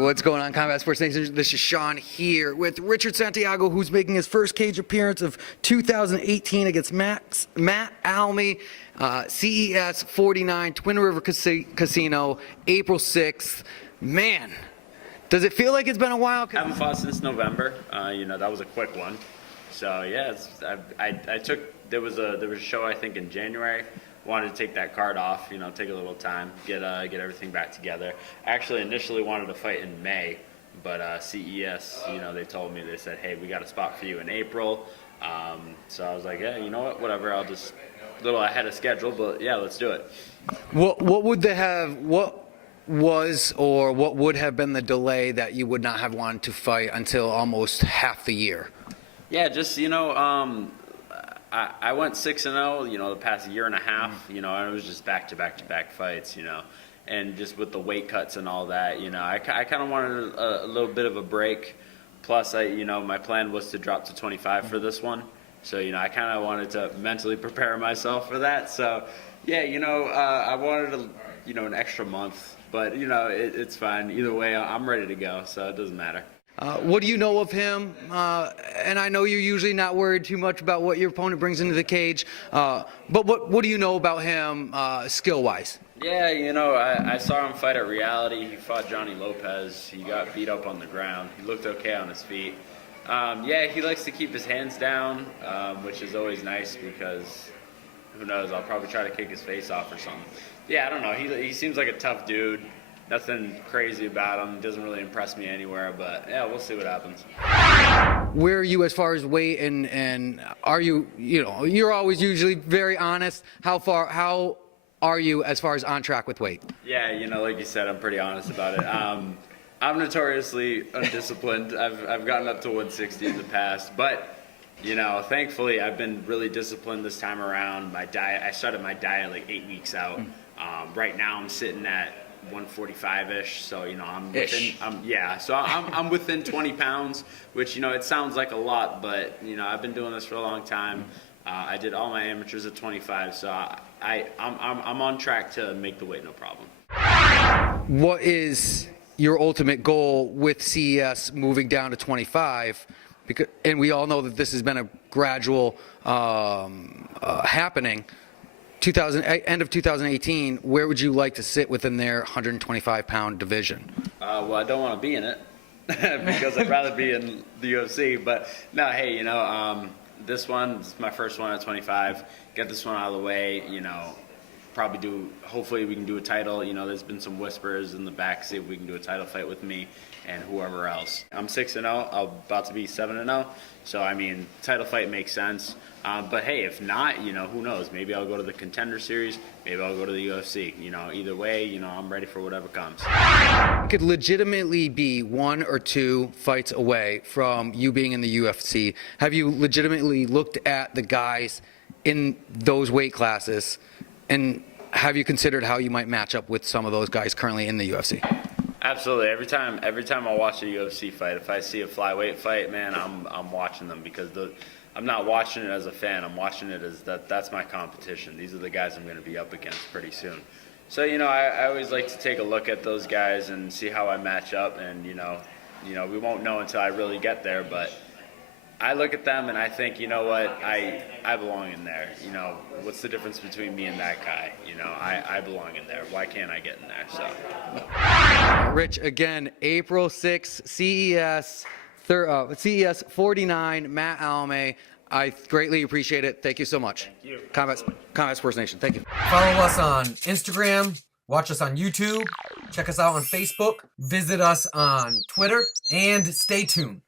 What's going on, Combat Sports Nation? This is Sean here with Richard Santiago, who's making his first cage appearance of 2018 against Matt Almy, CES 49, Twin River Casino, April 6th. Man, does it feel like it's been a while? I haven't fought since November. That was a quick one. So yeah, there was a show I think in January. Wanted to take that card off, take a little time, get everything back together. I actually initially wanted to fight in May, but CES, they told me, they said, hey, we got a spot for you in April. So I was like, yeah, you know what, whatever, I'll just a little ahead of schedule, but yeah, let's do it. What would have been the delay that you would not have wanted to fight until almost half the year? Yeah, just, I went 6-0, the past year and a half, and it was just back-to-back fights, and just with the weight cuts and all that, I kind of wanted a little bit of a break. Plus, my plan was to drop to 25 for this one, so I kind of wanted to mentally prepare myself for that. So, yeah, I wanted an extra month, but it's fine. Either way, I'm ready to go, so it doesn't matter. What do you know of him? And I know you're usually not worried too much about what your opponent brings into the cage, but what do you know about him skill-wise? Yeah, I saw him fight at Reality. He fought Johnny Lopez. He got beat up on the ground. He looked okay on his feet. He likes to keep his hands down, which is always nice because who knows, I'll probably try to kick his face off or something. Yeah, I don't know. He seems like a tough dude. Nothing crazy about him. Doesn't really impress me anywhere, but yeah, we'll see what happens. Where are you as far as weight, and are you, you're always usually very honest. How are you as far as on track with weight? Yeah, like you said, I'm pretty honest about it. I'm notoriously undisciplined. I've gotten up to 160 in the past, but thankfully I've been really disciplined this time around. My diet, I started my diet like 8 weeks out. Right now I'm sitting at 145-ish, so I'm within, I'm within 20 pounds, which it sounds like a lot, but I've been doing this for a long time. I did all my amateurs at 25, so I'm on track to make the weight no problem. What is your ultimate goal with CES moving down to 25? And we all know that this has been a gradual happening. End of 2018, where would you like to sit within their 125-pound division? Well, I don't want to be in it because I'd rather be in the UFC. But no, hey, this is my first one at 25. Get this one out of the way. Hopefully we can do a title. There's been some whispers in the back, see if we can do a title fight with me and whoever else. I'm 6-0. I'm about to be 7-0. So, title fight makes sense. But hey, if not, who knows? Maybe I'll go to the Contender Series. Maybe I'll go to the UFC. Either way, I'm ready for whatever comes. You could legitimately be 1 or 2 fights away from you being in the UFC. Have you legitimately looked at the guys in those weight classes, and have you considered how you might match up with some of those guys currently in the UFC? Absolutely. Every time I watch a UFC fight, if I see a flyweight fight, man, I'm watching them because I'm not watching it as a fan. I'm watching it as that's my competition. These are the guys I'm going to be up against pretty soon. So I always like to take a look at those guys and see how I match up. And we won't know until I really get there, but I look at them and I think, what, I belong in there. What's the difference between me and that guy? I belong in there. Why can't I get in there? So, Rich, again, April 6th, CES 49, Matt Almy. I greatly appreciate it. Thank you so much. Thank you. Combat Sports Nation. Thank you. Follow us on Instagram. Watch us on YouTube. Check us out on Facebook. Visit us on Twitter. And stay tuned.